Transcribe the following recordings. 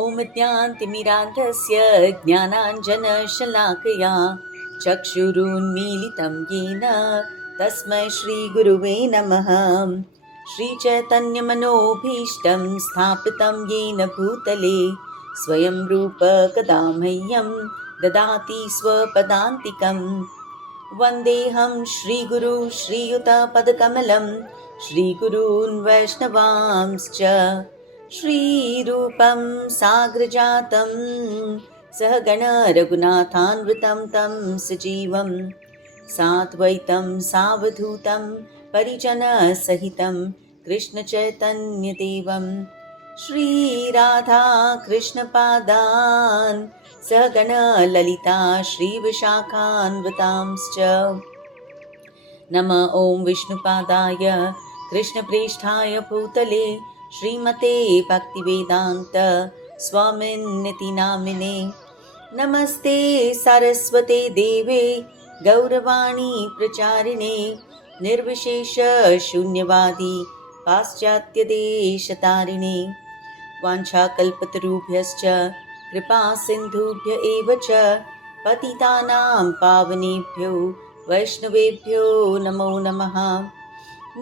ॐ ज्ञानतिमिरान्धस्य ज्ञानाञ्जनशलाकया चक्षुरुन्मीलितं येन तस्मै श्रीगुरुवे नमः। श्रीचैतन्यमनोभीष्टं स्थापितं येन भूतले स्वयं रूप कदा मह्यं ददाति स्वपदान्तिकं। वन्देऽहं श्रीगुरु श्रीयुतपदकमलं श्रीगुरून् वैष्णवांश्च श्रीरूपं साग्रजातं सहगण रघुनाथान्वितं तं सजीवं साद्वैतं सावधूतं परिजनसहितं कृष्णचैतन्यदेवं श्रीराधा कृष्णपादान् सहगण ललिता श्रीविशाखान्वितांश्च। नमः ॐ विष्णुपादाय कृष्णप्रेष्ठाय भूतले श्रीमते भक्तिवेदान्त स्वामिन्निति नामिने। नमस्ते सरस्वते देवे गौरवाणी प्रचारिणे निर्विशेष शून्यवादी पाश्चात्यदेशतारिणे। वाञ्छाकल्पतरुभ्यश्च कृपा सिन्धुभ्य एव च पतितानां पावनेभ्यो वैष्णवेभ्यो नमो नमः।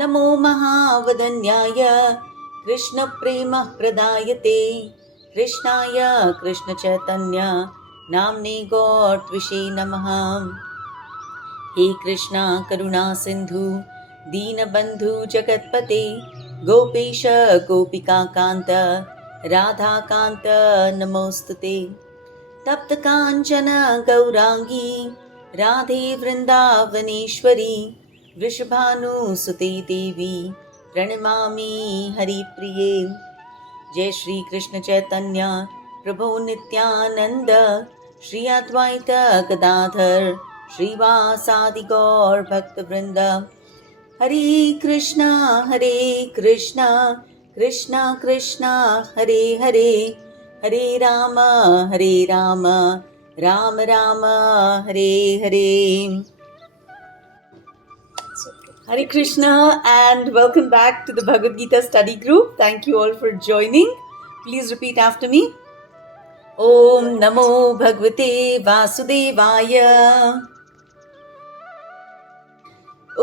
नमो महावदन्याय कृष्णप्रेमः प्रदायते कृष्णाय कृष्णचैतन्य नाम्ने गौरत्विषे नमः। हे कृष्णा करुणा सिन्धु दीनबन्धु जगत्पते गोपेश गोपिकान्त राधाकान्त नमोस्तुते। तप्त काञ्चन गौरांगी राधे वृन्दावनेश्वरी वृषभानुसुते देवी प्रणमामि हरिप्रिये। जय श्री कृष्ण चैतन्य प्रभु नित्यानंद श्री अद्वैत गदाधर श्रीवासादि गौर भक्तवृंद। हरे कृष्णा कृष्णा कृष्णा हरे हरे, हरे Ram Ram Ram Hare Hare. Hare Krishna and welcome back to the Bhagavad Gita study group. Thank you all for joining. Please repeat after me. Om Namo Bhagavate Vasudevaya.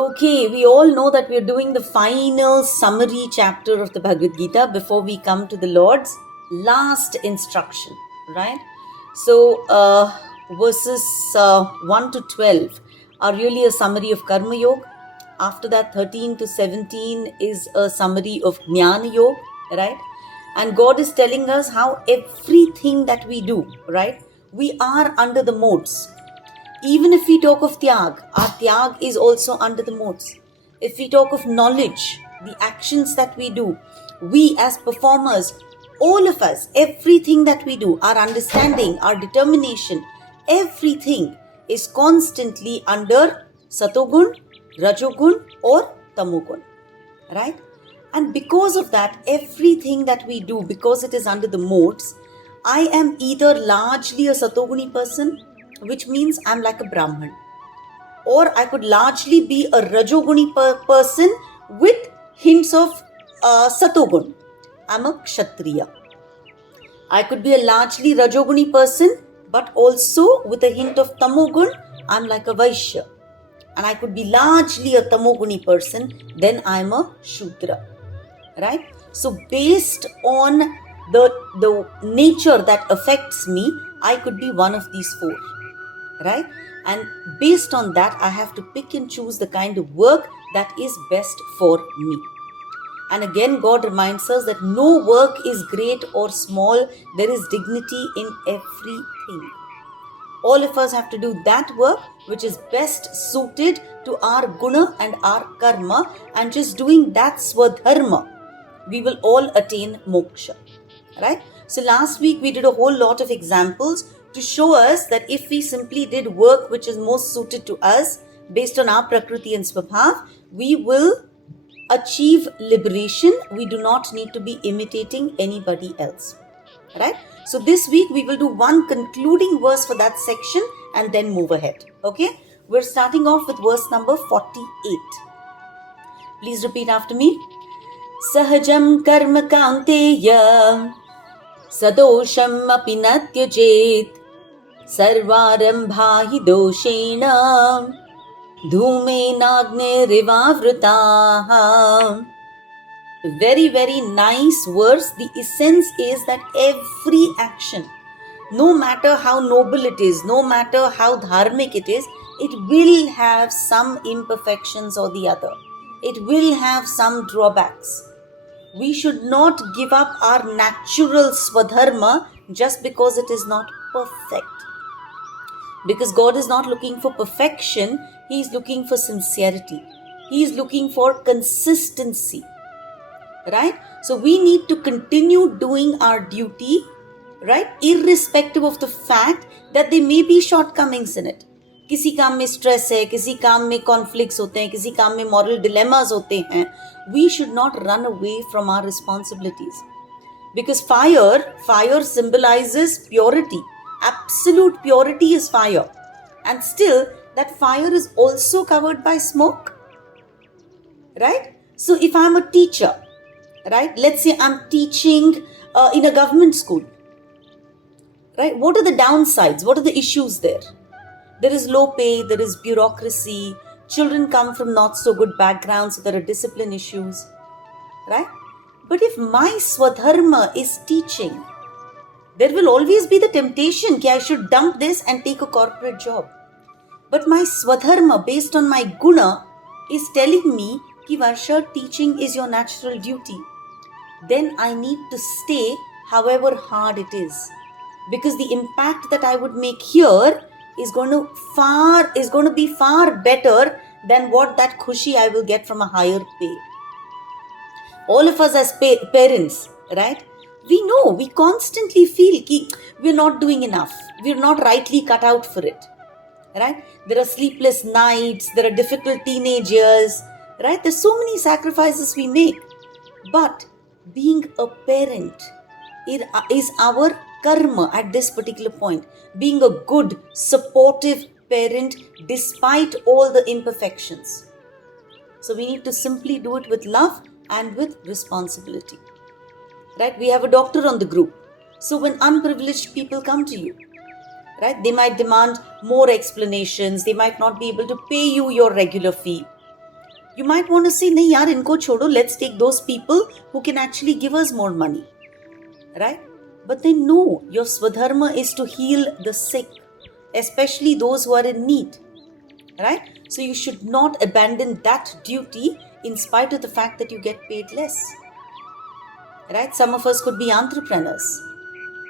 Okay, we all know that we are doing the final summary chapter of the Bhagavad Gita before we come to the Lord's last instruction, right? So, verses 1 to 12 are really a summary of Karma Yoga. After that, 13 to 17 is a summary of Jnana Yoga, right? And God is telling us how everything that we do, right? We are under the modes. Even if we talk of Tyag, our Tyag is also under the modes. If we talk of knowledge, the actions that we do, we as performers, all of us, everything that we do, our understanding, our determination, everything is constantly under Satogun, Rajogun or Tamogun, right? And because of that, everything that we do, because it is under the modes, I am either largely a Satoguni person, which means I'm like a Brahman, or I could largely be a Rajoguni person with hints of Satogun. I'm a Kshatriya. I could be a largely Rajoguni person, but also with a hint of Tamogun, I'm like a Vaishya. And I could be largely a Tamoguni person, then I'm a Shudra, right? So based on the nature that affects me, I could be one of these four, right? And based on that, I have to pick and choose the kind of work that is best for me. And again, God reminds us that no work is great or small. There is dignity in everything. All of us have to do that work which is best suited to our guna and our karma, and just doing that swadharma, we will all attain moksha, right? So last week we did a whole lot of examples to show us that if we simply did work which is most suited to us based on our prakriti and swabhav, we will achieve liberation. We do not need to be imitating anybody else, right? So this week we will do one concluding verse for that section and then move ahead. Okay, we're starting off with verse number 48. Please repeat after me. Sahajam karma kaunteya Sadosham api na tyajet sarvarambha hi doshena dhumena Very, very nice verse. The essence is that every action, no matter how noble it is, no matter how dharmic it is, it will have some imperfections or the other. It will have some drawbacks. We should not give up our natural swadharma just because it is not perfect. Because God is not looking for perfection, He is looking for sincerity. He is looking for consistency. Right? So we need to continue doing our duty, right? Irrespective of the fact that there may be shortcomings in it. किसी काम में stress है, किसी काम में conflicts होते हैं, किसी काम में मॉरल डिलेमास होते हैं. We should not run away from our responsibilities. Because fire symbolizes purity. Absolute purity is fire. And still, that fire is also covered by smoke. Right? So if I'm a teacher, right, let's say I'm teaching in a government school. Right? What are the downsides? What are the issues there? There is low pay, there is bureaucracy, children come from not so good backgrounds, so there are discipline issues. Right? But if my swadharma is teaching, there will always be the temptation that I should dump this and take a corporate job. But my swadharma, based on my guna, is telling me that Varsha, teaching is your natural duty. Then I need to stay however hard it is. Because the impact that I would make here is going to be far better than what that khushi I will get from a higher pay. All of us as parents, right? We know, we constantly feel that we're not doing enough. We're not rightly cut out for it. Right? There are sleepless nights, there are difficult teenagers, right? There's so many sacrifices we make. But being a parent is our karma at this particular point. Being a good, supportive parent despite all the imperfections. So we need to simply do it with love and with responsibility. Right? We have a doctor on the group. So when unprivileged people come to you, right, they might demand more explanations. They might not be able to pay you your regular fee. You might want to say, nahi yaar, inko chodo, let's take those people who can actually give us more money. Right? But they know your swadharma is to heal the sick, especially those who are in need. Right? So you should not abandon that duty in spite of the fact that you get paid less. Right? Some of us could be entrepreneurs.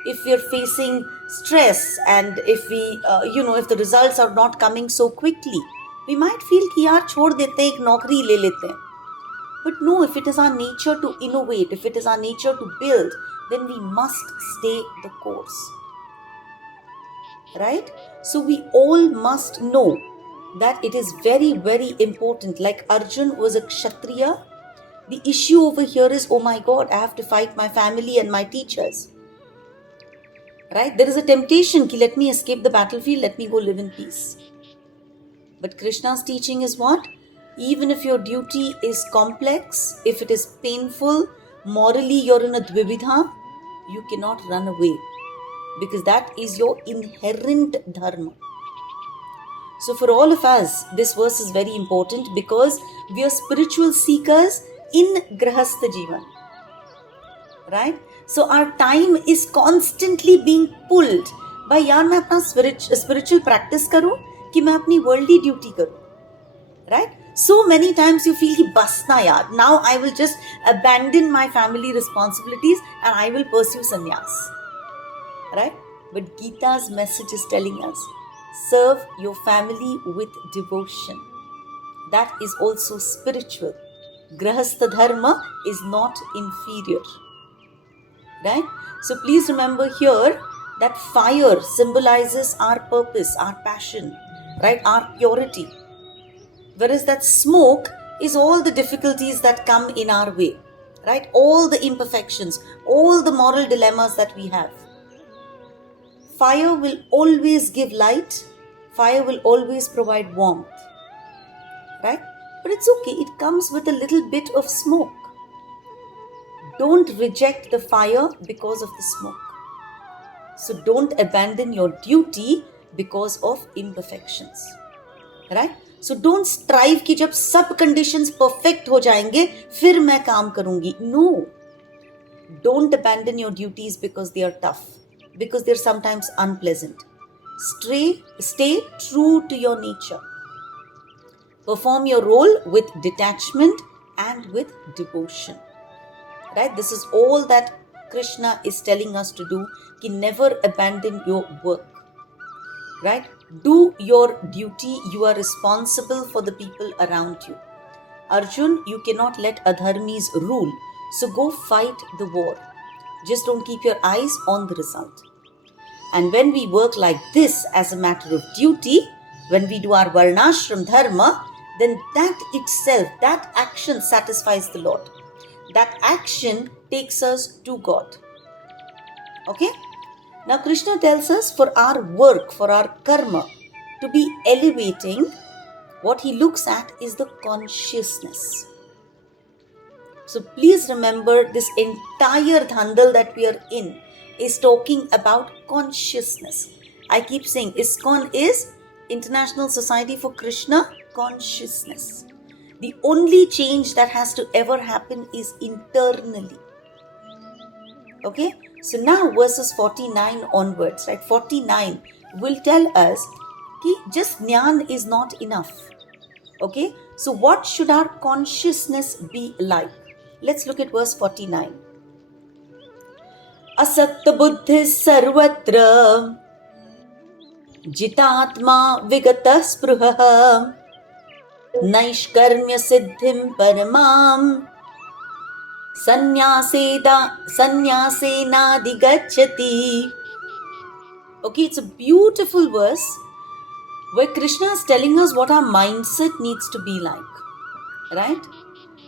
If we are facing stress and if we, if the results are not coming so quickly, we might feel कि यार छोड़ देते हैं, एक नौकरी ले लेते हैं. But no, if it is our nature to innovate, if it is our nature to build, then we must stay the course. Right? So we all must know that it is very, very important. Like Arjun was a Kshatriya. The issue over here is, oh my God, I have to fight my family and my teachers. Right? There is a temptation, ki let me escape the battlefield, let me go live in peace. But Krishna's teaching is what? Even if your duty is complex, if it is painful, morally you're in a dvividha, you cannot run away. Because that is your inherent dharma. So for all of us, this verse is very important because we are spiritual seekers in Grahastha Jivan. Right? So our time is constantly being pulled by यार मैं अपना spiritual practice करूं कि मैं अपनी worldly duty करूं. Right? So many times you feel कि बस ना यार, now I will just abandon my family responsibilities and I will pursue sannyas. Right? But Gita's message is telling us, serve your family with devotion. That is also spiritual. Grahastha dharma is not inferior. Right? So please remember here that fire symbolizes our purpose, our passion, right? Our purity. Whereas that smoke is all the difficulties that come in our way, right? All the imperfections, all the moral dilemmas that we have. Fire will always give light. Fire will always provide warmth, right? But it's okay. It comes with a little bit of smoke. Don't reject the fire because of the smoke. So don't abandon your duty because of imperfections. Right? So don't strive कि जब सब conditions perfect हो जाएंगे फिर मैं काम करूंगी. No. Don't abandon your duties because they are tough, because they're sometimes unpleasant. Stay true to your nature. Perform your role with detachment and with devotion. Right? This is all that Krishna is telling us to do. Ki never abandon your work. Right? Do your duty. You are responsible for the people around you. Arjun, you cannot let adharmis rule. So go fight the war. Just don't keep your eyes on the result. And when we work like this as a matter of duty, when we do our varnashram dharma, then that itself, that action satisfies the Lord. That action takes us to God. Okay? Now Krishna tells us for our work, for our karma to be elevating, what he looks at is the consciousness. So please remember, this entire dhandal that we are in is talking about consciousness. I keep saying ISKCON is International Society for Krishna Consciousness. The only change that has to ever happen is internally. Okay? So now verses 49 onwards, right? 49 will tell us that just jnana is not enough. Okay? So what should our consciousness be like? Let's look at verse 49. Asakta buddhi sarvatra jitatma vigata spruha naishkarmya siddhim paramam sannyasenadi gacchati. Okay, it's a beautiful verse where Krishna is telling us what our mindset needs to be like. Right?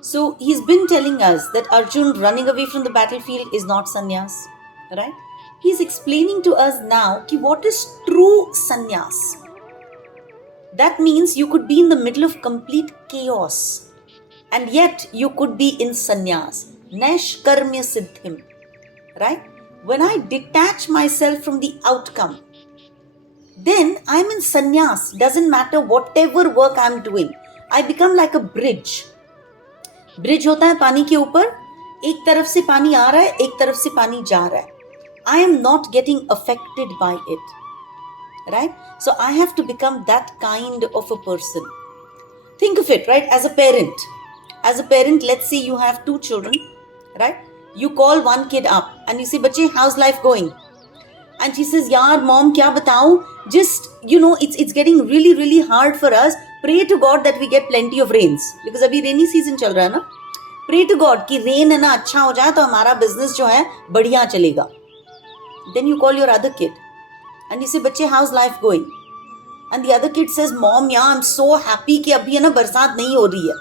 So he's been telling us that Arjun running away from the battlefield is not sannyas, right? He's explaining to us now ki what is true sannyas. That means you could be in the middle of complete chaos and yet you could be in sannyas. Naishkarmya siddhim, right? When I detach myself from the outcome, then I'm in sannyas. Doesn't matter whatever work I'm doing. I become like a bridge. Bridge होता है पानी के ऊपर, एक तरफ से पानी आ रहा है, एक तरफ से पानी जा रहा है. I am not getting affected by it. Right? So I have to become that kind of a person. Think of it, right? As a parent, let's say you have 2 children, right? You call one kid up and you say, "Bache, how's life going?" And she says, "Yaar, mom, kya batao? Just, it's getting really, really hard for us. Pray to God that we get plenty of rains. Because abhi rainy season chal raha hai na. Pray to God कि rain है ना अच्छा हो जाए तो हमारा business जो है बढ़िया चलेगा." Then you call your other kid and you say, "Bache, how's life going?" And the other kid says, "Mom, yeah, I'm so happy कि अभी है ना बरसात नहीं हो रही है.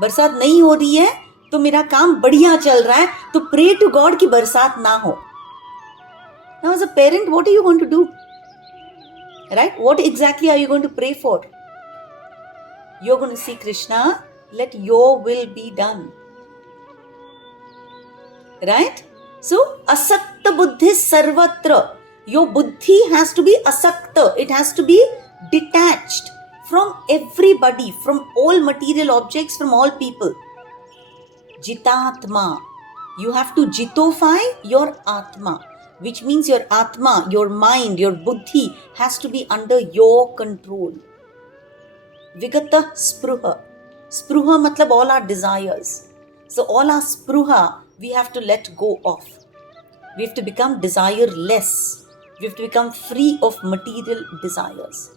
बरसात नहीं हो रही है तो मेरा काम बढ़िया चल रहा है, तो pray to God कि बरसात ना हो." Now as a parent, what are you going to do? Right? What exactly are you going to pray for? You're going to say, "Krishna, let your will be done." Right? So, asakta buddhi sarvatra. Your buddhi has to be asakta. It has to be detached from everybody, from all material objects, from all people. Jitatma. You have to jitofy your atma, which means your atma, your mind, your buddhi has to be under your control. Vigata spruha. Spruha matlab all our desires. So all our spruha we have to let go of. We have to become desireless. We have to become free of material desires.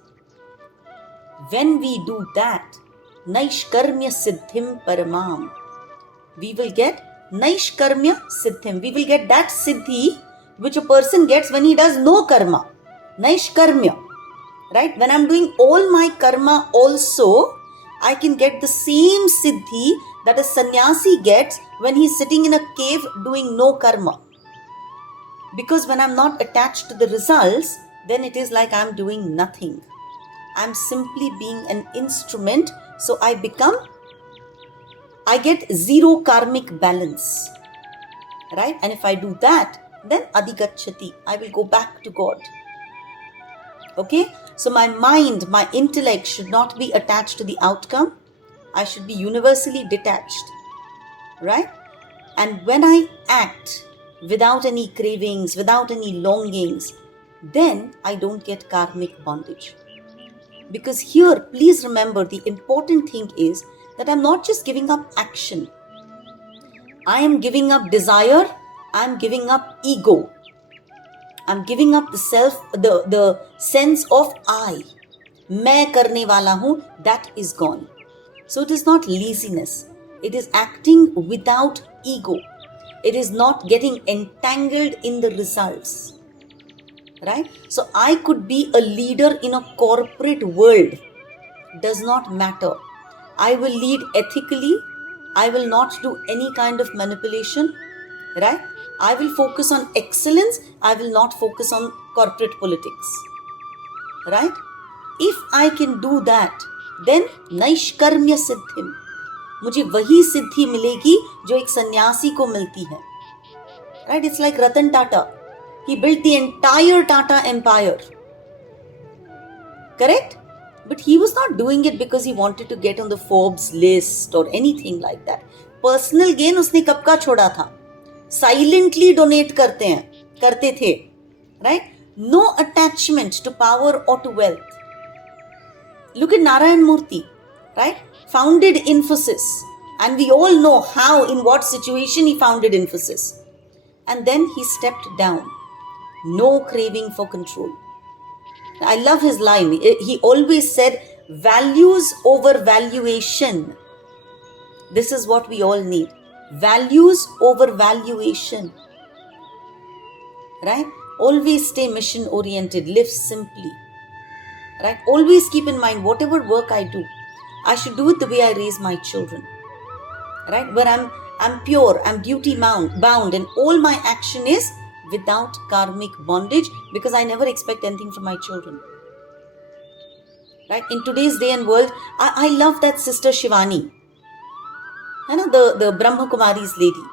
When we do that, Naishkarmya Siddhim Paramam, we will get Naishkarmya Siddhim. We will get that Siddhi which a person gets when he does no karma. Naishkarmya. Right? When I'm doing all my karma also, I can get the same Siddhi that a sannyasi gets when he's sitting in a cave doing no karma. Because when I'm not attached to the results, then it is like I'm doing nothing. I'm simply being an instrument, so I get zero karmic balance. right? And if I do that, then adhigacchati, I will go back to God. Okay, so my mind, my intellect should not be attached to the outcome. I should be universally detached, right? And when I act without any cravings, without any longings, then I don't get karmic bondage. Because here, please remember, the important thing is that I'm not just giving up action. I am giving up desire, I'm giving up ego. I'm giving up the self, the sense of I. मैं करने वाला हूँ, that is gone. So it is not laziness. It is acting without ego. It is not getting entangled in the results. Right? So I could be a leader in a corporate world. Does not matter. I will lead ethically. I will not do any kind of manipulation. Right? I will focus on excellence. I will not focus on corporate politics. Right? If I can do that, then नैष्कर्म्य सिद्धिम, मुझे वही सिद्धि मिलेगी जो एक सन्यासी को मिलती है. Right? It's like Ratan Tata. He built the entire Tata empire. Correct? But he was not doing it because he wanted to get on the Forbes list or anything like that. Personal gain उसने कब का छोड़ा था? Silently donate करते थे. Right? No attachment to power or to wealth. Look at Narayan Murthy, right? Founded Infosys. And we all know how, in what situation he founded Infosys. And then he stepped down. No craving for control. I love his line. He always said, values over valuation. This is what we all need. Values over valuation. Right? Always stay mission oriented. Live simply. Right? Always keep in mind, whatever work I do, I should do it the way I raise my children. Right? Where I'm pure, I'm duty bound, and all my action is without karmic bondage, because I never expect anything from my children. Right? In today's day and world, I love that sister Shivani. You know, the Brahma Kumari's lady.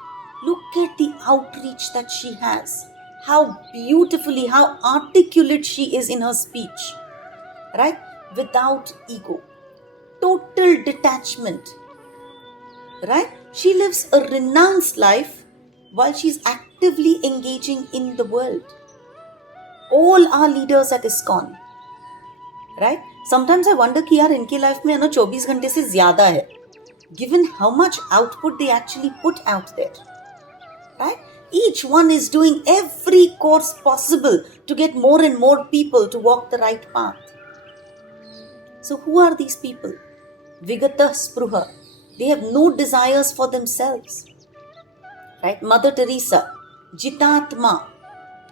Look at the outreach that she has. How beautifully, how articulate she is in her speech. Right? Without ego. Total detachment. Right? She lives a renounced life while she's actively engaging in the world. All our leaders at ISKCON. Right? Sometimes I wonder कि यार इनकी life में 24 घंटे से ज़्यादा है. Given how much output they actually put out there. Right? Each one is doing every course possible to get more and more people to walk the right path. So who are these people? Vigata Spruha. They have no desires for themselves. Right? Mother Teresa, Jitatma,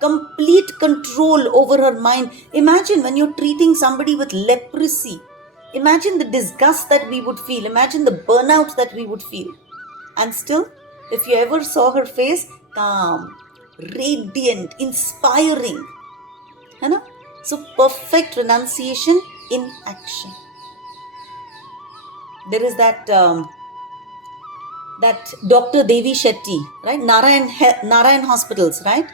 complete control over her mind. Imagine when you're treating somebody with leprosy. Imagine the disgust that we would feel. Imagine the burnout that we would feel. And still, if you ever saw her face, calm, radiant, inspiring. You know? So perfect renunciation in action. There is that Dr. Devi Shetty, right? Narayan Hospitals, right?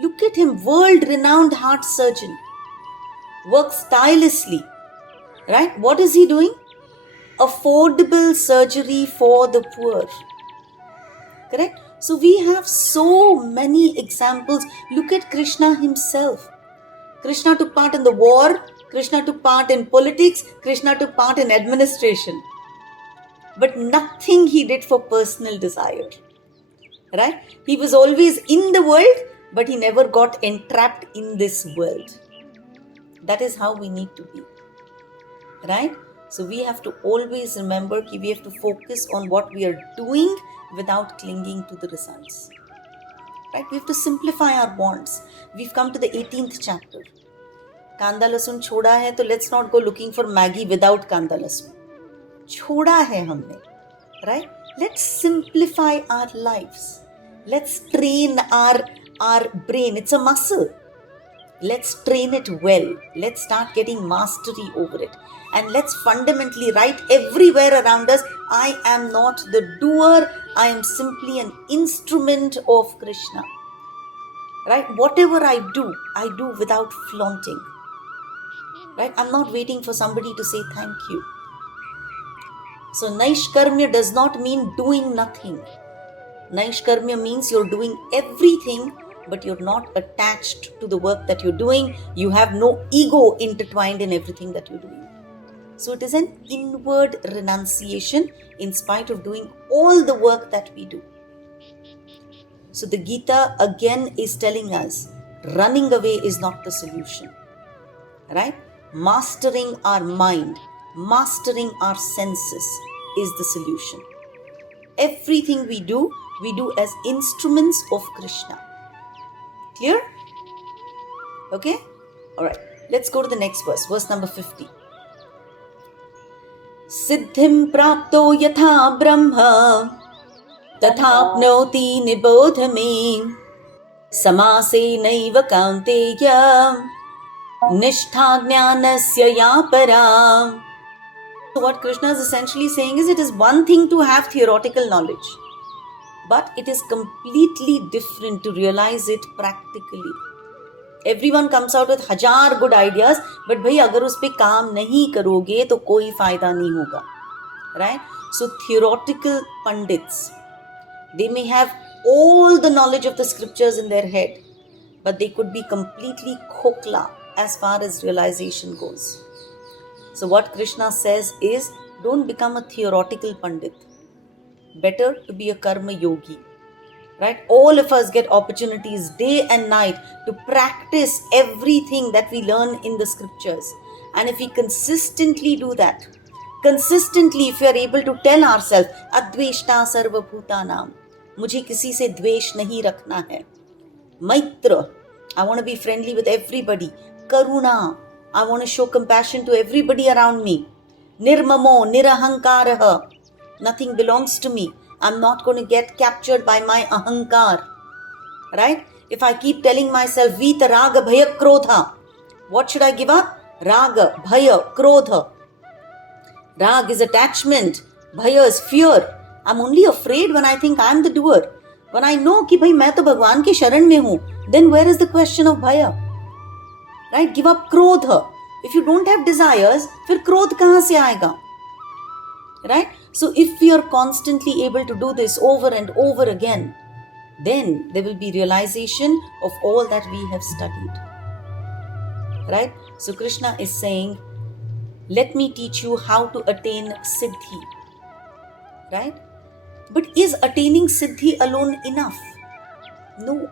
Look at him, world-renowned heart surgeon. Works tirelessly, right? What is he doing? Affordable surgery for the poor. Correct? So we have so many examples. Look at Krishna himself. Krishna took part in the war. Krishna took part in politics. Krishna took part in administration. But nothing he did for personal desire. Right? He was always in the world, but he never got entrapped in this world. That is how we need to be. Right? So we have to always remember that we have to focus on what we are doing without clinging to the results. Right? We have to simplify our bonds. We've come to the 18th chapter. Kanda lasun choda hai, so let's not go looking for Maggi without kanda lasun. Choda hai humne. Right? Let's simplify our lives. Let's train our brain. It's a muscle. Let's train it well. Let's start getting mastery over it. And let's fundamentally write everywhere around us, I am not the doer, I am simply an instrument of Krishna. Right? Whatever I do without flaunting. Right? I'm not waiting for somebody to say thank you. So Naishkarmya does not mean doing nothing. Naishkarmya means you're doing everything, but you're not attached to the work that you're doing. You have no ego intertwined in everything that you're doing. So it is an inward renunciation in spite of doing all the work that we do. So the Gita again is telling us, running away is not the solution. Right? Mastering our mind, mastering our senses is the solution. Everything we do as instruments of Krishna. Clear? Okay? Alright. Let's go to the next verse. Verse number 50. Siddhim prapto yatha brahma tathapnoti nibodha me samase naiva kaunteya nishtha jnanasya ya para. So what Krishna is essentially saying is, it is one thing to have theoretical knowledge, but it is completely different to realize it practically. Everyone comes out with 1000 good ideas, but bhai agar us pe kaam nahi karoge to koi fayda nahi hoga. Right? So theoretical pandits, they may have all the knowledge of the scriptures in their head, but they could be completely khokla as far as realization goes. So what Krishna says is, don't become a theoretical pandit. Better to be a karma yogi. Right? All of us get opportunities day and night to practice everything that we learn in the scriptures. And if we consistently do that, consistently if we are able to tell ourselves, Adveshta sarva bhutanam, mujhe kisi se dvesh nahi rakhna hai. Maitra, I want to be friendly with everybody. Karuna, I want to show compassion to everybody around me. Nirmamo, nirahankaraha, nothing belongs to me. I'm not going to get captured by my ahankar. Right? If I keep telling myself, Vita raga bhaya krodha, what should I give up? Raga, bhaya, krodha. Rag is attachment. Bhaya is fear. I'm only afraid when I think I'm the doer. When I know कि भाई मैं तो भगवान के शरण में हूँ, then where is the question of bhaya? Right? Give up krodha. If you don't have desires, फिर क्रोध कहाँ से आएगा? Right? So if we are constantly able to do this over and over again, then there will be realization of all that we have studied. Right? So Krishna is saying, let me teach you how to attain siddhi. Right? But is attaining siddhi alone enough? No.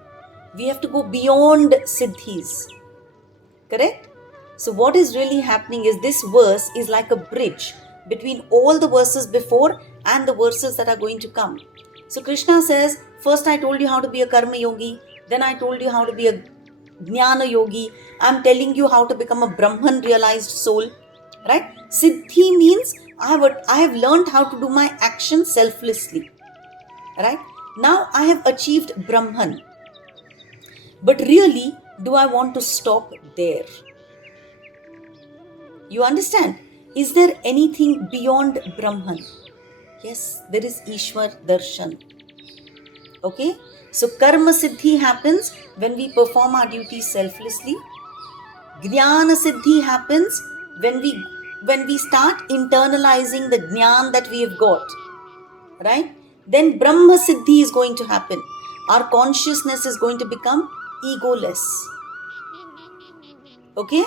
We have to go beyond siddhis. Correct? So what is really happening is, this verse is like a bridge between all the verses before and the verses that are going to come. So Krishna says, first I told you how to be a karma yogi, then I told you how to be a jnana yogi, I'm telling you how to become a Brahman realized soul. Right? Siddhi means I have learned how to do my action selflessly. Right? Now I have achieved Brahman. But really, do I want to stop there? You understand? Is there anything beyond Brahman? Yes, there is Ishwar Darshan. Okay? So Karma Siddhi happens when we perform our duties selflessly. Jnana Siddhi happens when we start internalizing the jnana that we have got. Right? Then Brahma Siddhi is going to happen. Our consciousness is going to become egoless. Okay?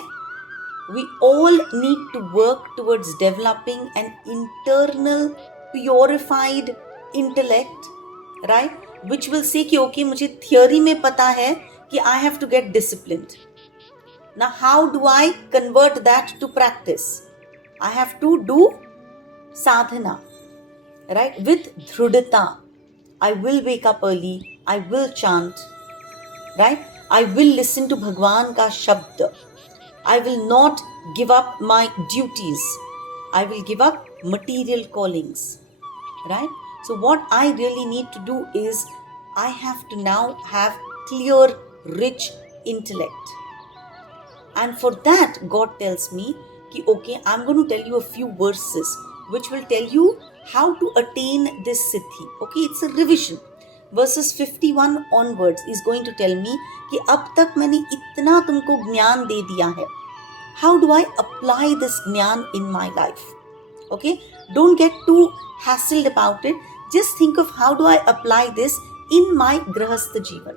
We all need to work towards developing an internal, purified intellect, right? Which will say कि okay, मुझे theory में पता है कि I have to get disciplined. Now, how do I convert that to practice? I have to do sadhana, right? With dhrudata. I will wake up early. I will chant, right? I will listen to Bhagwan ka shabd. I will not give up my duties. I will give up material callings, right? So what I really need to do is, I have to now have clear, rich intellect. And for that, God tells me, ki, okay, I'm going to tell you a few verses which will tell you how to attain this siddhi. Okay, it's a revision. Verses 51 onwards is going to tell me कि अब तक मैंने इतना तुमको ज्ञान दे दिया है. How do I apply this jnana in my life? Okay, don't get too hassled about it. Just think of how do I apply this in my grahastha jivan.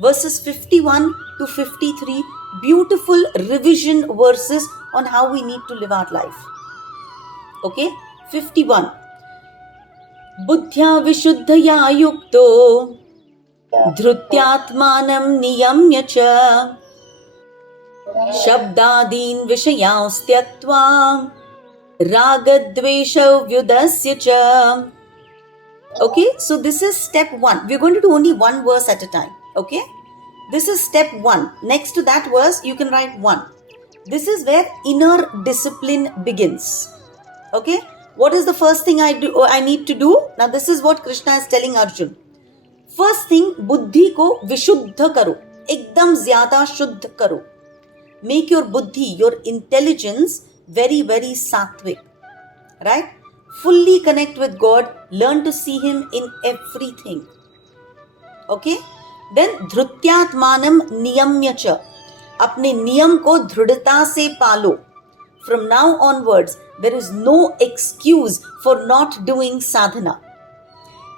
Verses 51 to 53, beautiful revision verses on how we need to live our life. Okay, 51. बुद्ध्या विशुद्धया युक्तो धृत्यात्मानं नियम्य च शब्दादीन् विषयांस्त्यक्त्वा रागद्वेषव्युदस्य च. Okay, so this is step 1. We're going to do only one verse at a time. Okay, this is step 1. Next to that verse, you can write 1. This is where inner discipline begins. Okay, what is the first thing I need to do? Now this is what Krishna is telling Arjun. First thing, buddhi ko vishuddha karo. Ekdam zyada shuddha karo. Make your buddhi, your intelligence very, very sattvic. Right? Fully connect with God. Learn to see Him in everything. Okay? Then dhrutyatmanam niyamya cha. अपने नियम को दृढ़ता से पालो. From now onwards, there is no excuse for not doing sadhana.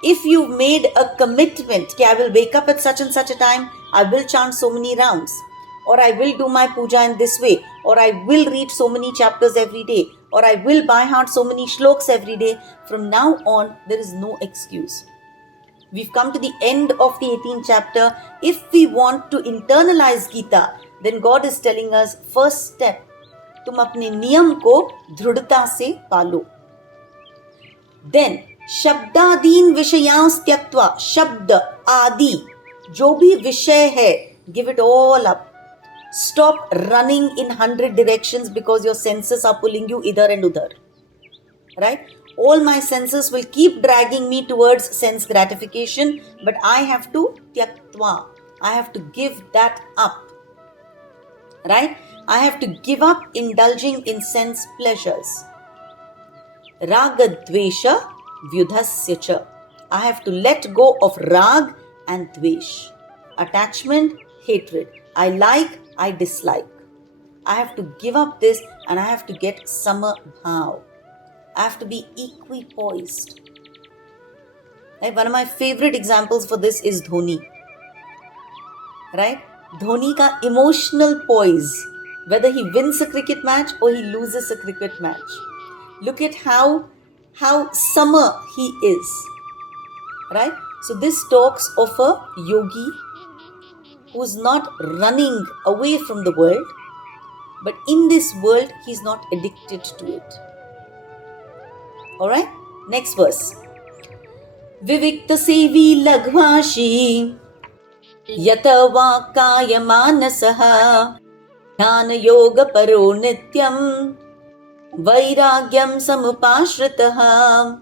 If you've made a commitment, I will wake up at such and such a time, I will chant so many rounds, or I will do my puja in this way, or I will read so many chapters every day, or I will by heart so many shloks every day, from now on, there is no excuse. We've come to the end of the 18th chapter. If we want to internalize Gita, then God is telling us, first step, तुम अपने नियम को दृढ़ता से पालो. Then, शब्दादीन विषयांस त्यक्त्वा, शब्द आदि जो भी विषय है, give it all up. Stop running in 100 directions because your senses are pulling you idhar and udhar. Right? All my senses will keep dragging me towards sense gratification, but I have to tyaktva. I have to give that up. Right? I have to give up indulging in sense pleasures. Raga dvesha vyudhasya cha. I have to let go of rag and dvesh. Attachment, hatred. I like, I dislike. I have to give up this and I have to get samabhav. I have to be equipoised. Right? One of my favorite examples for this is Dhoni. Right? Dhoni ka emotional poise. Whether he wins a cricket match or he loses a cricket match. Look at how summer he is. Right? So this talks of a yogi who is not running away from the world, but in this world he is not addicted to it. Alright? Next verse. Vivikta sevi laghvashi yata vakaya manasaha ध्यान योग परो नित्यम vairagyam samupashritaha.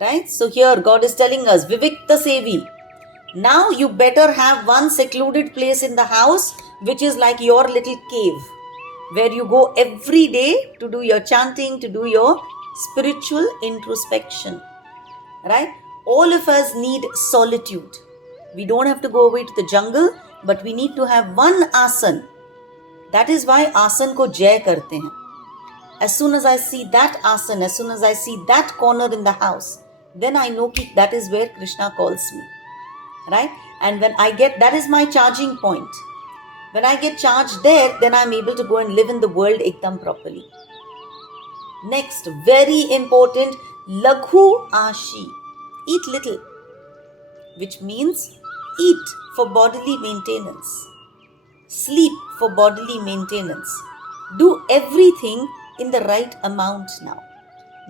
Right? So here God is telling us, Vivikta Sevi. Now you better have one secluded place in the house which is like your little cave where you go every day to do your chanting, to do your spiritual introspection. Right? All of us need solitude. We don't have to go away to the jungle, but we need to have one asan. That is why asan ko jai karte hain. As soon as I see that asan, as soon as I see that corner in the house, then I know that is where Krishna calls me. Right? And when I get, that is my charging point. When I get charged there, then I'm able to go and live in the world ekdam properly. Next, very important, laghu ashi. Eat little. Which means eat for bodily maintenance. Sleep for bodily maintenance. Do everything in the right amount now.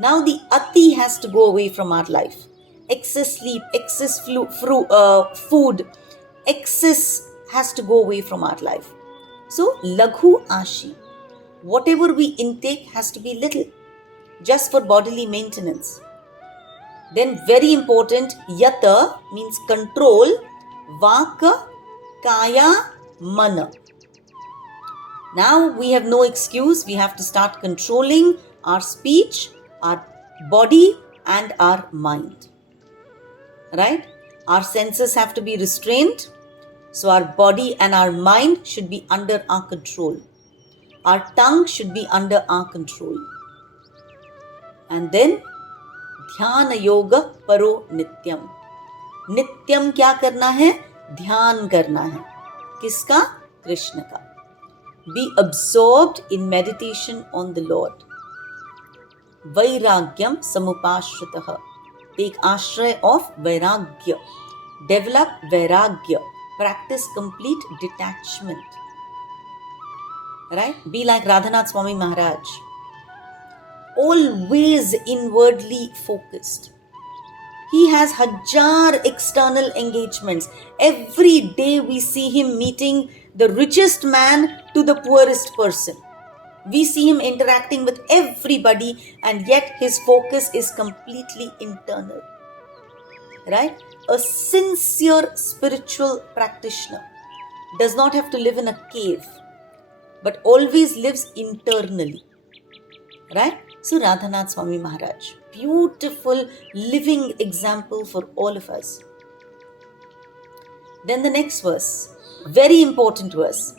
Now the ati has to go away from our life. Excess sleep, excess food, excess has to go away from our life. So, laghu ashi. Whatever we intake has to be little, just for bodily maintenance. Then very important, yata means control, vaka, kaya, mana. Now we have no excuse. We have to start controlling our speech, our body, and our mind. Right? Our senses have to be restrained. So our body and our mind should be under our control. Our tongue should be under our control. And then ध्यान योग परो नित्यम. नित्यम क्या करना है? ध्यान करना है. किसका? कृष्ण का. Be absorbed in meditation on the Lord. Vairagyam samupashritah. Take ashray of vairagya. Develop vairagya. Practice complete detachment. Right? Be like Radhanath Swami Maharaj. Always inwardly focused. He has hajar external engagements. Every day we see him meeting the richest man to the poorest person. We see him interacting with everybody, and yet his focus is completely internal. Right? A sincere spiritual practitioner does not have to live in a cave, but always lives internally. Right? So Radhanath Swami Maharaj, beautiful living example for all of us. Then the next verse, very important verse.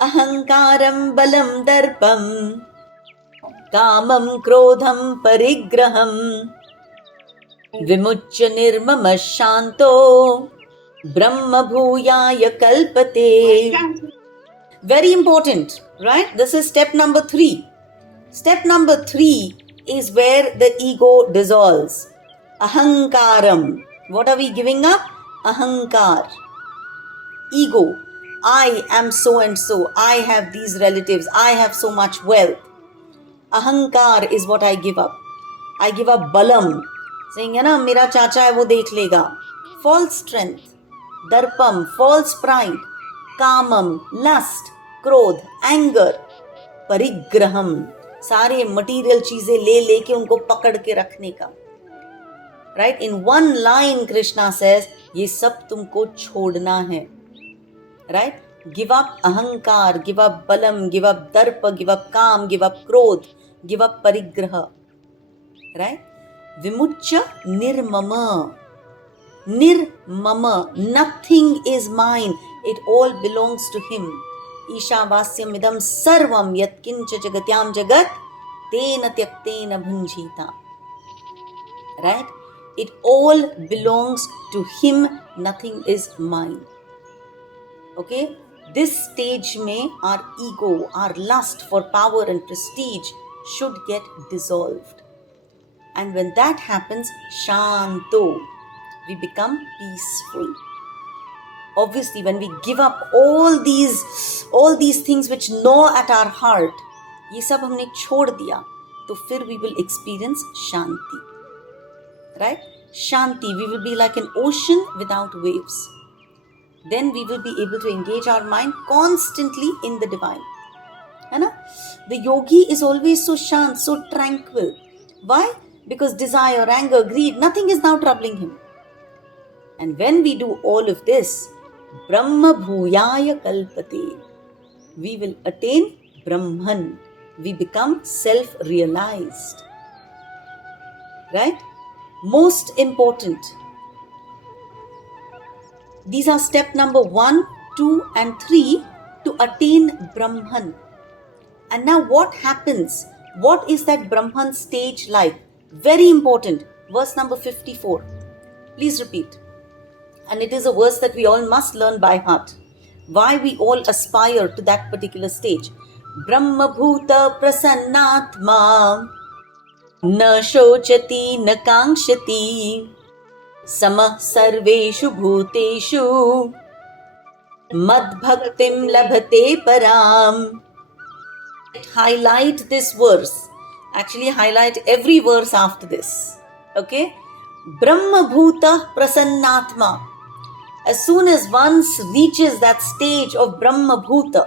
Ahankaram balam darpam kamam krodham parigraham vimuchya nirmama shanto brahma bhuyaya kalpate. Very important, right? This is step number 3. Step number 3 is where the ego dissolves. Ahankaram. What are we giving up? Ahankar. Ego. I am so and so. I have these relatives. I have so much wealth. Ahankar is what I give up. I give up balam. Saying, na, mera chacha hai, wo dekh lega. False strength. Darpam, false pride. Kamam, lust. Krodh, anger. Parigraham. सारे material चीजें ले लेके उनको पकड़ के रखने का. Right? In one line Krishna says ये सब तुमको छोड़ना है. राइट? गिव अप अहंकार, गिव अप बलम, गिव अप दर्प, गिव अप काम, गिव अप क्रोध, गिव अप परिग्रह. राइट? विमुच्य निर्मम. निर्मम, nothing is mine, it all belongs to him. ईशावास्यम इदम सर्वम यत्किंच जगत्याम जगत तेन त्यक्तेन भुंजीता. Right? It all belongs to him. Nothing is mine. Okay? This stage mein our ego, our lust for power and prestige should get dissolved. And when that happens, shanto, we become peaceful. Obviously, when we give up all these things which gnaw at our heart, ये सब हमने छोड़ दिया, तो फिर we will experience shanti. Right? Shanti, we will be like an ocean without waves. Then we will be able to engage our mind constantly in the divine. है ना? The yogi is always so shant, so tranquil. Why? Because desire, anger, greed, nothing is now troubling him. And when we do all of this, Brahma Bhuyaya Kalpate, we will attain Brahman. We become self-realized. Right? Most important. These are step number 1, 2 and 3 to attain Brahman. And now what happens? What is that Brahman stage like? Very important. Verse number 54. Please repeat. And it is a verse that we all must learn by heart. Why we all aspire to that particular stage. Brahma Bhuta Prasannatma Na Shochati Na Kankshati Samah Sarveshu Bhuteshu Mad Bhaktim Labhate Param. Highlight this verse. Actually highlight every verse after this. Okay? Brahma Bhuta Prasannatma. As soon as one reaches that stage of Brahma Bhuta,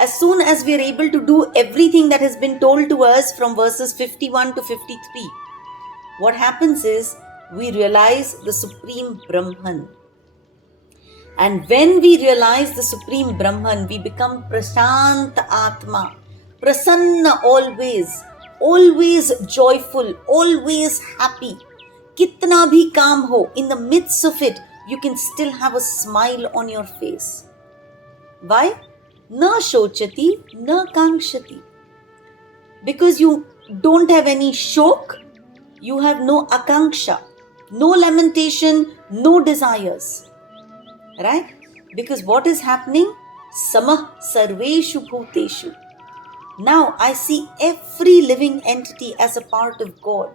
as soon as we are able to do everything that has been told to us from verses 51 to 53, what happens is we realize the Supreme Brahman. And when we realize the Supreme Brahman, we become Prashant Atma, Prasanna always, always joyful, always happy. Kitna bhi kaam ho, in the midst of it, you can still have a smile on your face. Why? Na shochati, na kankshati. Because you don't have any shok, you have no akanksha, no lamentation, no desires. Right? Because what is happening? Samah sarveshu bhuteshu. Now I see every living entity as a part of God.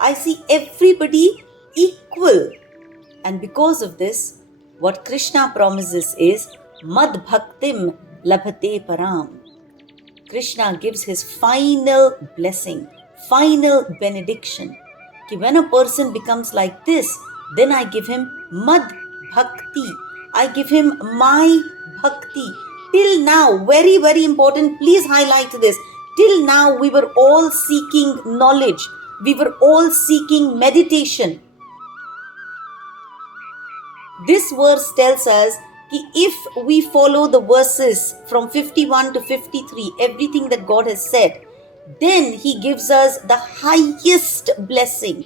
I see everybody equal. And because of this, what Krishna promises is Mad Bhaktim Labhate Param. Krishna gives his final blessing, final benediction. Ki when a person becomes like this, then I give him Mad Bhakti. I give him my Bhakti. Till now, very, very important, please highlight this. Till now, we were all seeking knowledge. We were all seeking meditation. This verse tells us that if we follow the verses from 51 to 53, everything that God has said, then He gives us the highest blessing.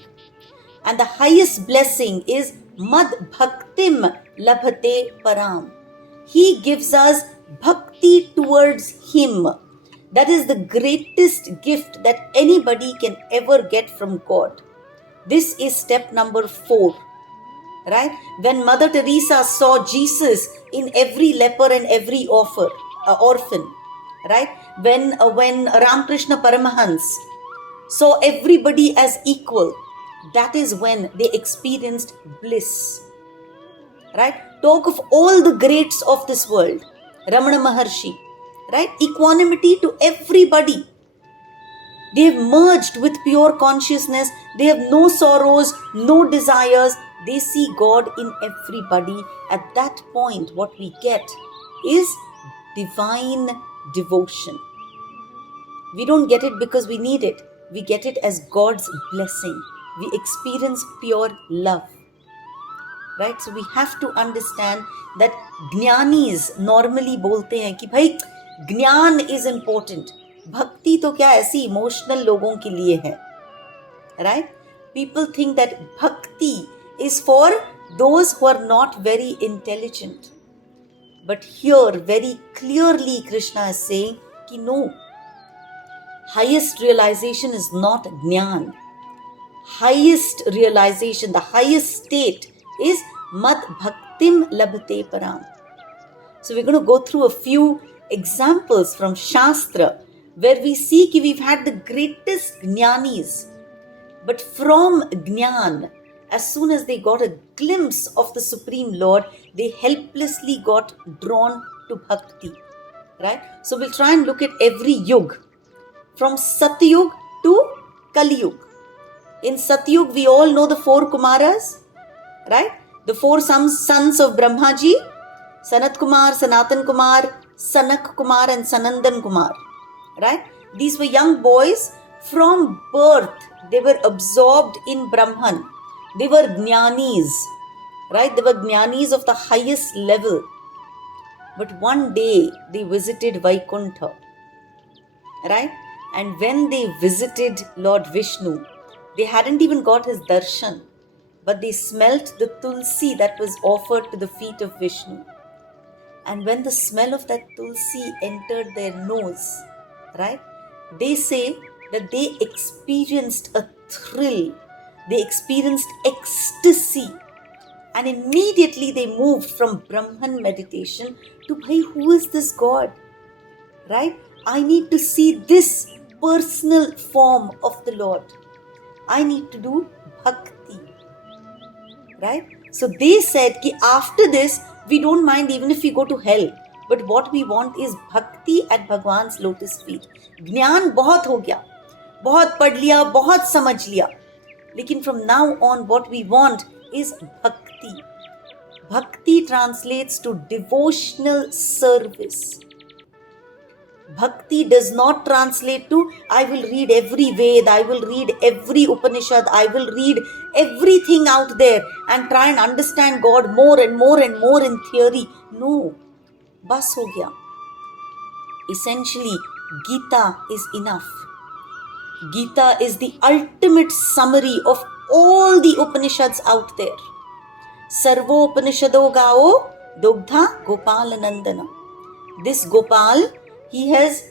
And the highest blessing is Mad Bhaktim Labhate Param. He gives us bhakti towards Him. That is the greatest gift that anybody can ever get from God. This is step number 4. Right? When Mother Teresa saw Jesus in every leper and every orphan, right? When Ramakrishna Paramahans saw everybody as equal, that is when they experienced bliss. Right? Talk of all the greats of this world, Ramana Maharshi, right? Equanimity to everybody. They have merged with pure consciousness. They have no sorrows, no desires. They see God in everybody. At that point, what we get is divine devotion. We don't get it because we need it. We get it as God's blessing. We experience pure love. Right? So we have to understand that Jnanis normally bolte hain ki bhai, Jnan is important. Bhakti to kya aisi emotional logon ke liye hai. Right? People think that bhakti is for those who are not very intelligent. But here, very clearly, Krishna is saying ki no. Highest realization is not Jnan. Highest realization, the highest state is Mad Bhaktim Labhate Param. So we're going to go through a few examples from Shastra where we see that we've had the greatest Jnanis. But from Jnan, as soon as they got a glimpse of the Supreme Lord, they helplessly got drawn to Bhakti. Right? So we'll try and look at every yug. From Satyug to Kali Yug. In Satyug, we all know the 4 Kumaras. Right? The 4 sons of Brahmaji, Sanat Kumar, Sanatan Kumar, Sanak Kumar and Sanandan Kumar. Right? These were young boys. From birth, they were absorbed in Brahman. They were Jnanis. Right? They were Jnanis of the highest level. But one day, they visited Vaikuntha. Right? And when they visited Lord Vishnu, they hadn't even got his darshan. But they smelt the tulsi that was offered to the feet of Vishnu. And when the smell of that tulsi entered their nose, right, they say that they experienced a thrill. They experienced ecstasy. And immediately they moved from Brahman meditation to, bhai, who is this God? Right? I need to see this personal form of the Lord. I need to do bhakti. Right? So they said that after this, we don't mind even if we go to hell. But what we want is bhakti at Bhagwan's lotus feet. Jnaan bahut ho gaya. Bahut pad liya, bahut samajh liya. Lekin from now on, what we want is bhakti. Bhakti translates to devotional service. Bhakti does not translate to, I will read every Ved, I will read every Upanishad, I will read everything out there and try and understand God more and more and more in theory. No, bas ho gaya. Essentially, Gita is enough. Gita is the ultimate summary of all the Upanishads out there. Sarvo Upanishado Gao Dogdha Gopalanandana. This Gopal, he has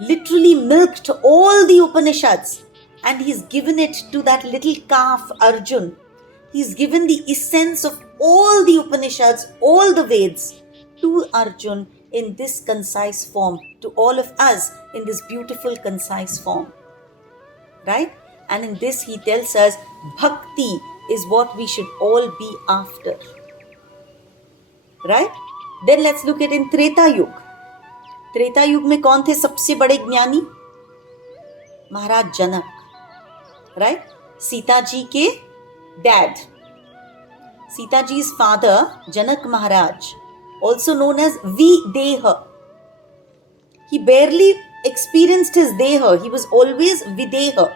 literally milked all the Upanishads and he's given it to that little calf Arjun. He's given the essence of all the Upanishads, all the Veds to Arjun in this concise form, to all of us in this beautiful concise form. Right? And in this he tells us bhakti is what we should all be after. Right? Then let's look at in Treta Yuga. Treta युग में कौन थे सबसे बड़े ज्ञानी? महाराज जनक, right? Sita ji के dad, Sita जी's father, Janak Maharaj, also known as Videha. He barely experienced his Deha. He was always Videha.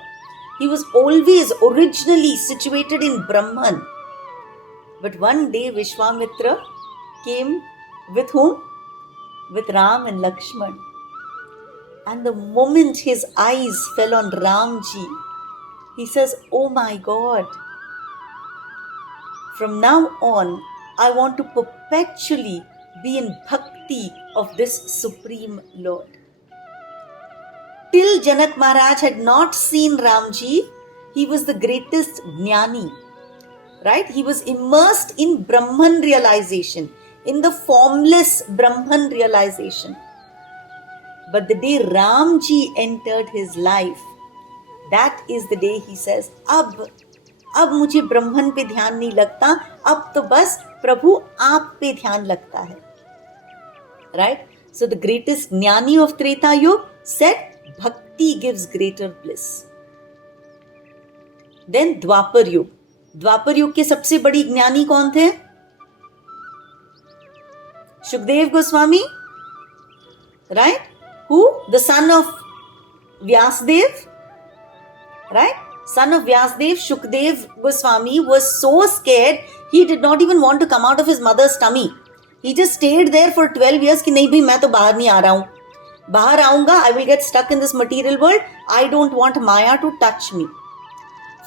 He was always originally situated in Brahman. But one day Vishwamitra came with whom? With Ram and Lakshman. And the moment his eyes fell on Ramji, he says, oh my God, from now on, I want to perpetually be in bhakti of this Supreme Lord. Till Janak Maharaj had not seen Ramji, he was the greatest jnani, right? He was immersed in Brahman realization, in the formless Brahman realization. But the day Ramji entered his life, that is the day he says, अब मुझे ब्रह्मन पे ध्यान नहीं लगता, अब तो बस प्रभु आप पे ध्यान लगता है. Right? So the greatest jnani of Treta Yuga said, bhakti gives greater bliss. Then Dwapar Yuga. Dwapar Yuga के सबसे बड़ी ज्ञानी कौन थे? Shukdev Goswami, right? Who? The son of Vyasdev, right? Son of Vyasdev, Shukdev Goswami was so scared, he did not even want to come out of his mother's tummy. He just stayed there for 12 years कि नहीं भाई मैं तो बाहर नहीं आ रहा हूँ. बाहर आऊँगा, I will get stuck in this material world. I don't want Maya to touch me.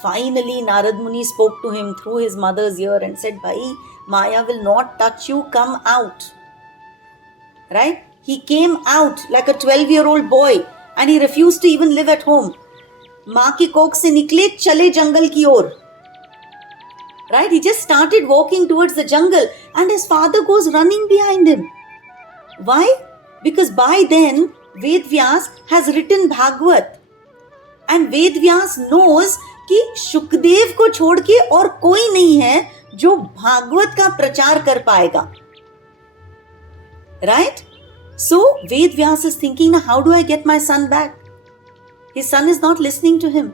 Finally, Narad Muni spoke to him through his mother's ear and said, Bhai, Maya will not touch you, come out. Right? He came out like a 12-year-old boy and he refused to even live at home. माँ की कोख से निकले चले जंगल की ओर. Right? He just started walking towards the jungle and his father goes running behind him. Why? Because by then Ved Vyas has written Bhagavad and Ved Vyas knows कि शुकदेव को छोड़ के और कोई नहीं है जो भागवत का प्रचार कर पाएगा. Right? So Ved Vyas is thinking, now how do I get my son back? His son is not listening to him.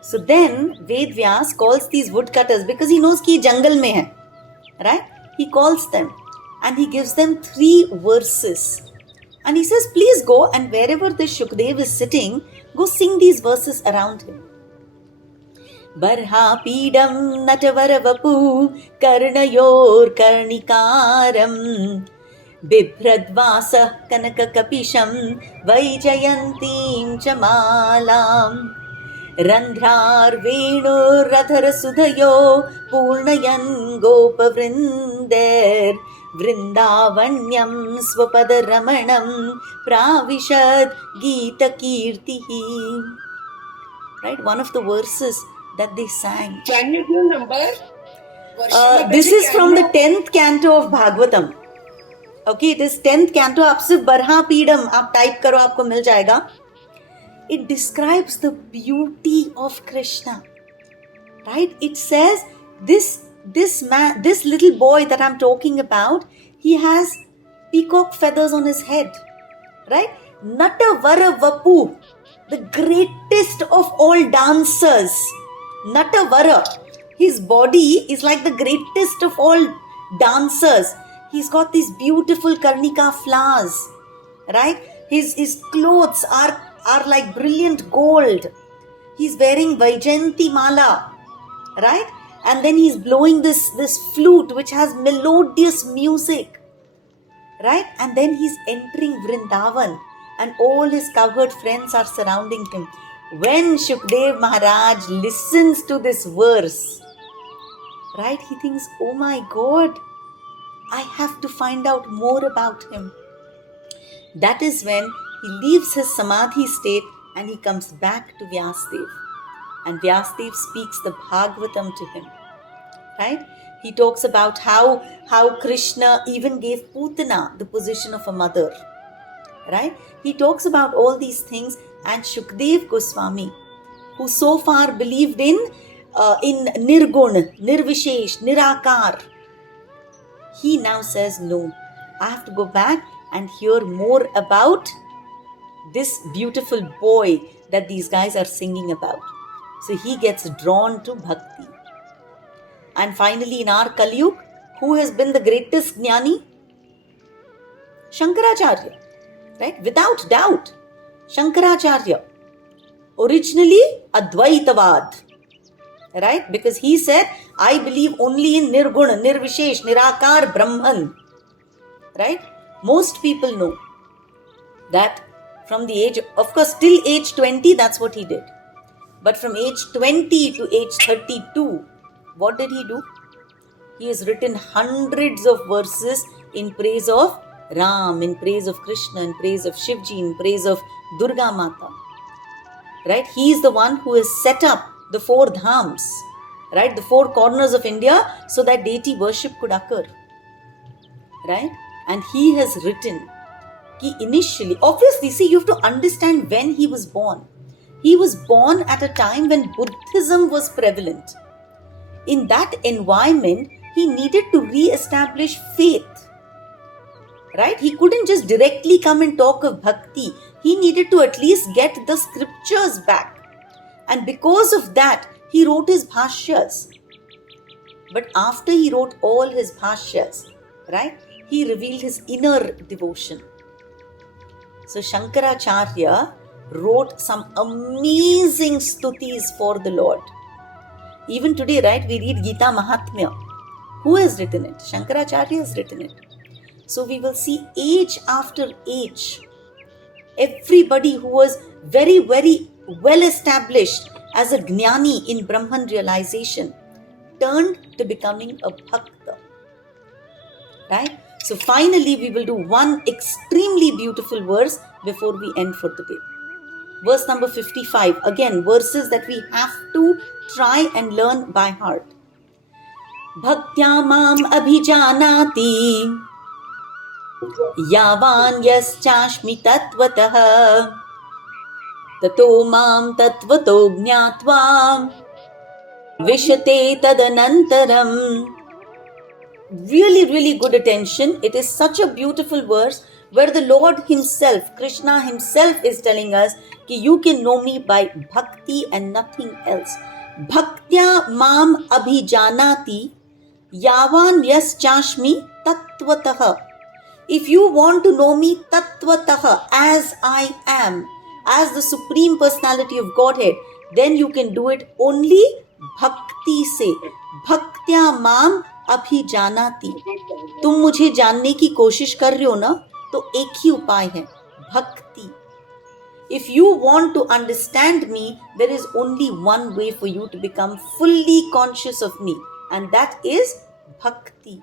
So then Ved Vyas calls these woodcutters because he knows कि jungle में है. Right? He calls them and he gives them 3 verses. And he says, please go and wherever this Shukdev is sitting, go sing these verses around him. Barhapidam natavaravapu karnayor karnikaram Bibhradvasa kanakakapisham vaijayantim chamalam Randhrar venur radhara sudhayo purnayan gopavrinder Vrindavanyam swapadaramanam pravishad gita kirtihi. Right? One of the verses that they sang. Can you give number? This is from the 10th canto of Bhagavatam. Okay, it is 10th canto. आप सिर्फ बरहा पीडम आप type करो आपको मिल जाएगा. It describes the beauty of Krishna. Right? It says this little boy that I'm talking about, he has peacock feathers on his head. Right? Natavara Vapu, the greatest of all dancers. Natavara, his body is like the greatest of all dancers. He's got these beautiful karnika flowers, right? His clothes are like brilliant gold. He's wearing Vaijayanti Mala, right? And then he's blowing this flute which has melodious music, right? And then he's entering Vrindavan and all his cowherd friends are surrounding him. When Shukdev Maharaj listens to this verse, right, he thinks, oh my God, I have to find out more about him. That is when he leaves his Samadhi state and he comes back to Vyasdev. And Vyasdev speaks the Bhagavatam to him, right? He talks about how Krishna even gave Putana the position of a mother, right? He talks about all these things, and Shukdev Goswami, who so far believed in Nirgun, Nirvishesh, Nirakar, he now says, no, I have to go back and hear more about this beautiful boy that these guys are singing about. So he gets drawn to bhakti. And finally, in our Kali-yug, who has been the greatest jnani? Shankaracharya, right? Without doubt, Shankaracharya. Originally, Advaitavad, right? Because he said, I believe only in Nirguna, Nirvishesh, Nirakar, Brahman, right? Most people know that from the age, of course, till age 20, that's what he did. But from age 20 to age 32, what did he do? He has written hundreds of verses in praise of Ram, in praise of Krishna, in praise of Shivji, in praise of Durga Mata. Right? He is the one who has set up the 4 dhams, right? The 4 corners of India, so that deity worship could occur. Right? And he has written, initially, obviously, see, you have to understand when he was born. He was born at a time when Buddhism was prevalent. In that environment, he needed to re-establish faith. Right? He couldn't just directly come and talk of bhakti. He needed to at least get the scriptures back. And because of that, he wrote his bhashyas. But after he wrote all his bhashyas, right, he revealed his inner devotion. So Shankaracharya wrote some amazing stutis for the Lord. Even today, right, we read Gita Mahatmya. Who has written it? Shankaracharya has written it. So we will see age after age, everybody who was very, very well established as a jnani in Brahman realization turned to becoming a bhakta. Right? So finally we will do one extremely beautiful verse before we end for today. Verse number 55. Again, verses that we have to try and learn by heart. Bhaktya mam abhijanati yavan yaschashmi tatvatah tato mam tatvato jnatva vishate tadanantaram. Really, really good attention. It is such a beautiful verse where the Lord himself, Krishna himself, is telling us that you can know me by bhakti and nothing else. Bhaktya mam abhijanati yavan yaschashmi tatvatah. If you want to know me tatvatah, as I am, as the Supreme Personality of Godhead, then you can do it only bhakti se. Bhaktya mam abhijanati. तुम मुझे जानने की कोशिश कर रहे हो ना, तो एक ही उपाय है, भक्ति. If you want to understand me, there is only one way for you to become fully conscious of me, and that is bhakti.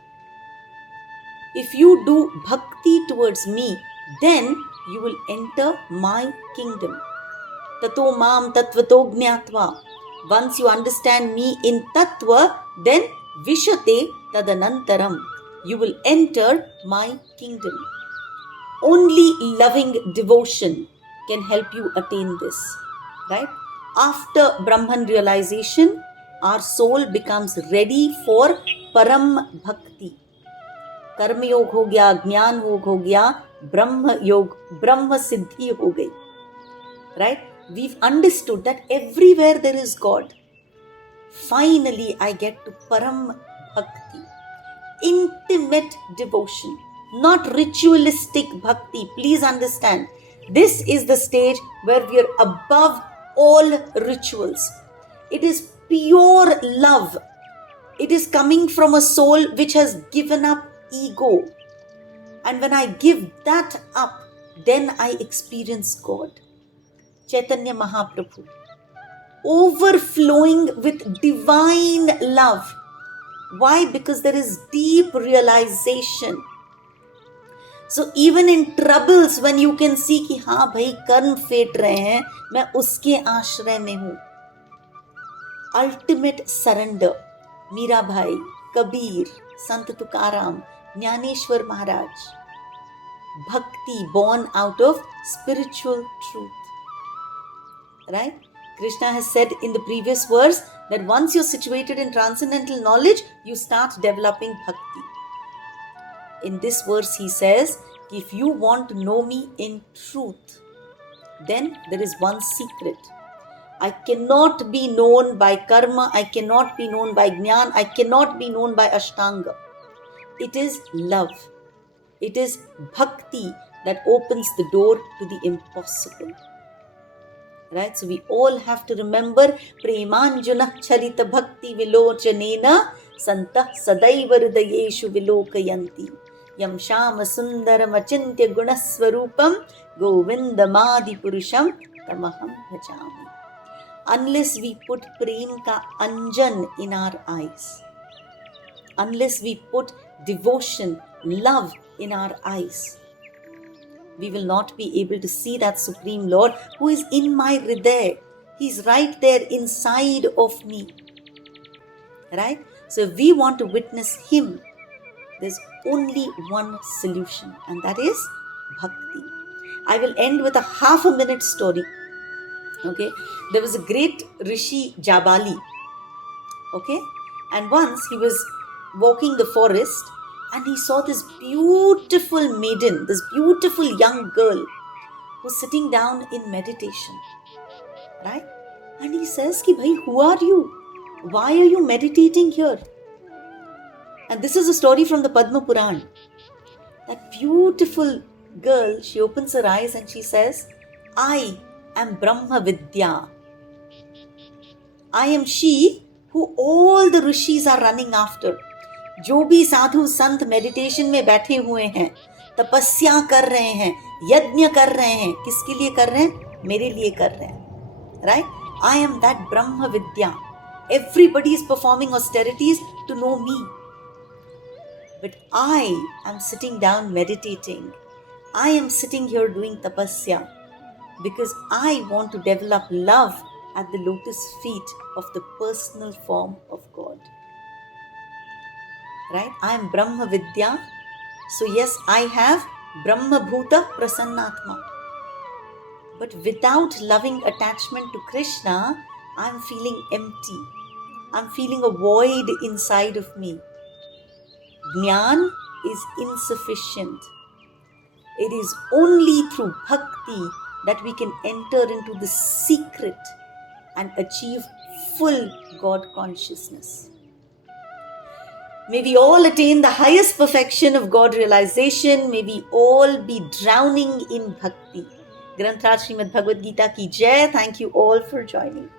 If you do bhakti towards me, then you will enter my kingdom. Tato mam tatvato jnatva. Once you understand me in tattva, then vishate tadanantaram. You will enter my kingdom. Only loving devotion can help you attain this. Right? After Brahman realization, our soul becomes ready for Param Bhakti. Karma Yog ho gaya, Jnan Yog ho gaya, Brahma Yog, Brahma Siddhi ho gayi. Right? We've understood that everywhere there is God. Finally, I get to Param Bhakti. Intimate devotion. Not ritualistic bhakti. Please understand. This is the stage where we are above all rituals. It is pure love. It is coming from a soul which has given up ego. And when I give that up, then I experience God. Chaitanya Mahaprabhu, overflowing with divine love. Why? Because there is deep realization. So even in troubles, when you can see कि हाँ भाई कर्म fate रहे हैं, मैं उसके आश्रय में हूँ. Ultimate surrender. मीरा भाई, कबीर, संत तुकाराम, ज्ञानेश्वर महाराज. Bhakti born out of spiritual truth. Right? Krishna has said in the previous verse that once you're situated in transcendental knowledge, you start developing bhakti. In this verse he says, if you want to know me in truth, then there is one secret. I cannot be known by karma, I cannot be known by jnana, I cannot be known by ashtanga. It is love. It is bhakti that opens the door to the impossible. Right? So we all have to remember Premanjuna Charita Bhakti Vilochanena Santah Sadaiva Hridayeshu Vilokayanti Yam Shama Sundaram Achintya Gunaswarupam Govindamadi Purusham Tamaham Bhajami. Unless we put Prem ka anjan in our eyes, unless we put devotion, love in our eyes, we will not be able to see that Supreme Lord who is in my Hriday. He's right there inside of me. Right? So if we want to witness Him, there's only one solution, and that is Bhakti. I will end with a half-a-minute story. Okay? There was a great Rishi Jabali. Okay? And once he was walking the forest, and he saw this beautiful maiden, this beautiful young girl who's sitting down in meditation. Right? And he says, Ki bhai, who are you? Why are you meditating here? And this is a story from the Padma Puran. That beautiful girl, she opens her eyes and she says, I am Brahma Vidya. I am she who all the rishis are running after. जो भी साधु संत meditation में बैठे हुए हैं, तपस्या कर रहे हैं, यज्ञ कर रहे हैं, किसके लिए कर रहे हैं? मेरे लिए कर रहे हैं. Right? I am that Brahma Vidya. Everybody is performing austerities to know me. But I am sitting down meditating. I am sitting here doing tapasya because I want to develop love at the lotus feet of the personal form of God. Right? I am Brahma Vidya. So yes, I have Brahma Bhuta Prasannatma. But without loving attachment to Krishna, I am feeling empty. I am feeling a void inside of me. Jnana is insufficient. It is only through bhakti that we can enter into the secret and achieve full God consciousness. May we all attain the highest perfection of God realization. May we all be drowning in bhakti. Granth Raj Srimad Bhagavad Gita ki Jai. Thank you all for joining.